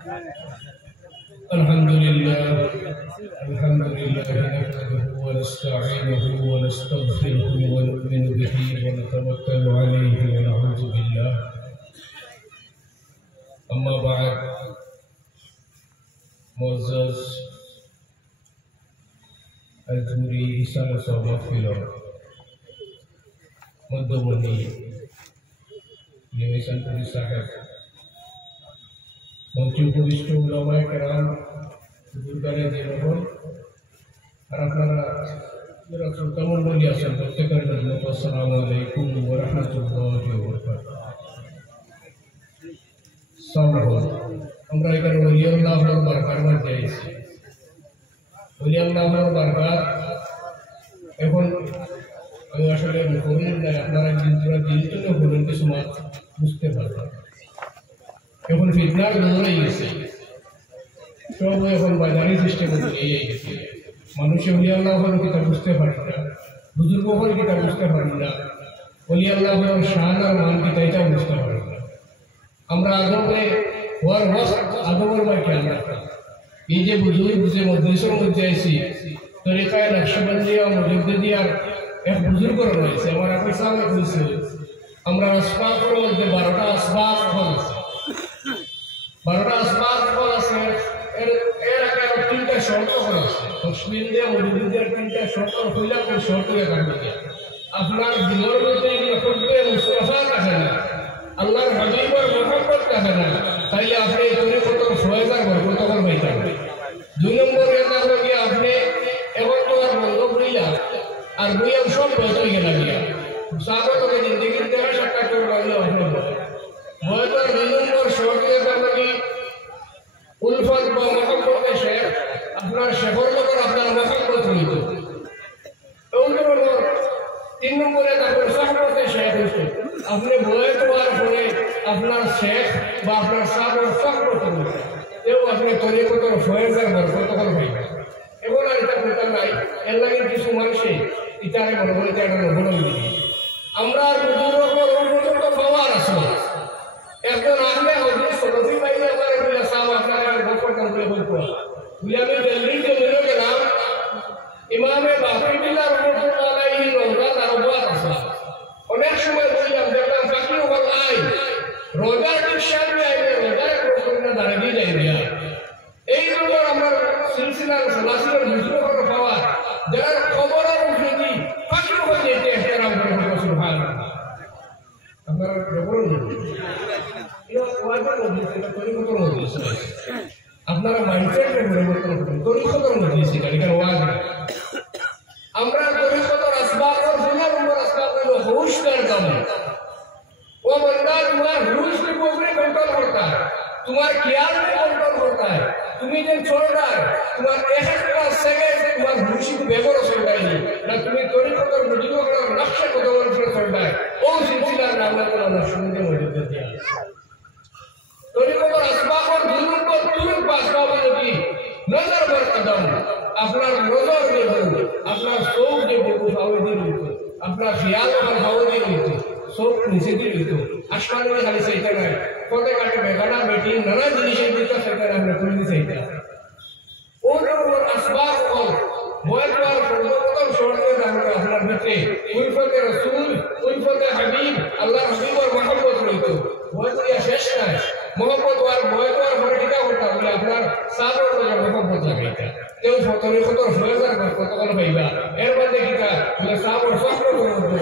الحمد لله نحمده ونستعينه ونستغفره ونؤمن به ونتوكل عليه ونعوذ بالله. أما بعد، معزز الجوري إسان صوبات فيلم মধ্যমণি নিবেশন পুলিশ সাহেব, মঞ্চে উপবিষ্ট উলামায়ে কেরাম, বুজুর্গানে দিনহল, আর আপনারা যারা শ্রোতামণ্ডলী আছেন প্রত্যেকের জন্য আসসালামু আলাইকুম ওয়া রাহমাতুল্লাহি ওয়া বারাকাতুহু। আমরা এখানে ওলি আল্লাহর বারকার মধ্যে আছি। ওলি আল্লাহর বারকার এখন আমি আসলে বললেন না, আপনারা দিন জন্য বলুন কিছু মাত বুঝতে পারবেন। এখন ফিতনার দৌড়ে গেছে, সব এখন বাজারি সিস্টেমে নিয়ে গেছে। মানুষ ওলি আল্লাহর কিতা বুঝতে পারে না, বুজুর্গ হল কিতা বুঝতে পারে না, ওলি আল্লাহর শান আর মান কিতা এটা বুঝতে পারে না। আমরা আদমে হওয়ার আদমের বা খেয়াল রাখতাম। এই যে বুজুর্গ যে মধ্যের মধ্যে আইসি তরিকায় নকশবন্দিয়া মুজাদ্দিদিয়ার এক বুজুর্গর রয়েছে। আমার আপনি সামনে বলছে আমরা আসবাবের মধ্যে 12টা আসবাব ফল আছে, 12টা আসবাব ফল আছে। এর আগে 3টা শর্ত ফল আছে। নকশবন্দিয়া মুজাদ্দিদিয়ার 3টা শর্ত হইলা কোন শর্ত কাটবে আপনার দিলের মধ্যে হব্বে মুস্তাফা থাকে না, আল্লাহর হাবিবের মুহাব্বত থাকে না, তাইলে আপনি তরিকতর ফয়জার বরকত পাইতে পারবেন। 2 নম্বরে এটা হলো কি আপনি এখন তো আর বন্ধ করিলা আর বইয়া সব বদল গেলা গিয়া সাগতকে জিন্দগির দেখা সাক্ষাৎ করলে আপনি বয়তার 2 নম্বর শর্তে কি উলফত বা মুহাব্বতের শেখ আপনার শেখর যখন আপনার মুহাব্বত হইত। 3 নম্বরে তারপর সাহবতের শেখ হইত। আপনি বয়স হওয়ার পরে আপনার শেখ বা আপনার সাগর সাহবত হইত, এও আপনি তরিকতর ফয়জার বরকত পাইবেন। এখন আর এটা কথা নাই, এর লাগে কিছু মানুষে ইটারে মনে করে এটা নবরম দিবি। আমরা আর পর্যন্ত পাওয়ার আসবো একজন আসলে হজরত সরফি পাইলে আমার এগুলো সাম আপনারা গল্প করে বলবো বলে আমি দিল্লিতে বেরো গেলাম। ইমামে বাকিবিল্লাহ রহমাতুল্লাহ আলাইহি রওজা তারবাত আছে। অনেক সময় বললাম দেখলাম বাকি ওয়াল আই রোজার ঠিক সামনে আইলে রোজার প্রশ্নটা দাঁড়িয়ে যায় না। এই জন্য আমরা সিলসিলার সলাসিলের মুসলিমের পাওয়া যারা খবর আর উঠেছি বাকি হয়ে যেতে এহতেরাম করে সুবহানাল্লাহ। আপনারা খবর নেই এটা ওয়াজের মধ্যে, এটা তরিকতর মধ্যে, আপনারা মাইন্ডসেটের পরিবর্তন করুন। তরিকতর মধ্যে সেটা এখানে ওয়াজ না। আমরা তরিকতর আসবাব और 2 নম্বর আসবাব হলো होश कर दम। वो बंदा तुम्हारा होश के ऊपर कंट्रोल करता है, तुम्हारे ख्याल पे कंट्रोल करता है। तुम्हें जब छोड़ रहा है तुम्हारा एक सेकंड तुम्हारा होश को बेगौर चल रहा है ना, तुम्हें तरिकतর मुझको का नक्शा को दौर से चल रहा है। वो सिलसिला नाम का ना सुनते मौजूद दिया तरिकतর আসবাব और 2 নম্বর তুরুপ আসবাব যদি नजर पर कदम আপনার নজর দেখুন, আপনার চোখ দেখুন, সাউদি দেখুন, আপনার খেয়াল আর সাউদি দেখুন, চোখ নিচে দেখুন। আসমানে খালি সেইটা নাই, কোটে কাটে বেগানা বেটি নানা জিনিসের দিকে সেটা আমরা করে দিই সেইটা। ওর আসবাব হল বয়তার প্রথম শর্তে আমরা আপনার ভিতরে উলফতে রাসূল, উলফতে হাবিব, আল্লাহর হাবিবের মহব্বত রইতো। বয়তা শেষ নাই, মহব্বত আর বয়তার পরে কিটা করতে বলে আপনার সাবর মহব্বত লাগাইতা। কেউ তরিকতর ফয়জার কতক্ষণ পাইবা এর মধ্যে কিটা বলে সাবর সফর করতে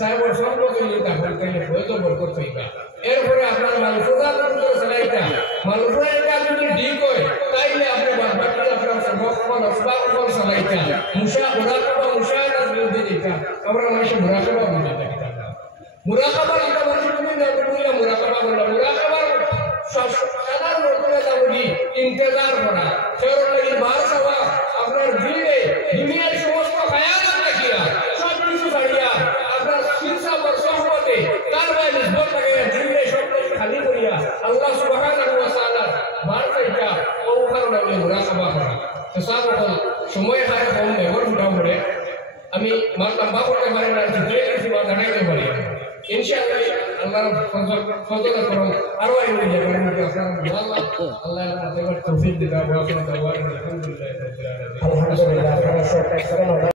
সাবর সফর করতে আপনার ফয়জ বরকত পাইবা। এরপরে আপনার মালফুজাত চালাইতা, মালফুজাত যদি ঠিক হয় তাইলে আপনি বাকি আপনার সবকল আসবাব চালাইতা। মুরাকাবা মুশাহাদাত বিরুদ্ধে দিতা আমরা মানুষের মুরাকাবা বলি কিতা মুরাকাবা এটা মানুষ তুমি না বলিয়া মুরাকাবা বলা। মুরাকাবার সাধারণ অর্থে দাবি ইন্তজার করা, সের লাগি বার সওয়া আপনার দিলে দুনিয়ার সমস্ত খায়ালাত রাখিয়া সব কিছু ছাড়িয়া আপনার শিরসা পর সহমতে তার ভাই নিসবত লাগাইয়া দিলে সব খালি করিয়া আল্লাহ সুবহানাহু ওয়া তাআলা বার কইতা ও কারণে আমি মুরাকাবা করা। তো সাবক সময় হারে কম ব্যবহার উঠা পড়ে আমি মার লম্বা করতে পারি না, যে কিছু দাঁড়াইতে পারি ইনশাআল্লাহ। আল্লাহ ফজল করো আরো এই জায়গার মধ্যে আপনারা আল্লাহ আল্লাহ আমাদের তৌফিক দিতা ওয়া আলহামদুলিল্লাহ আলহামদুলিল্লাহ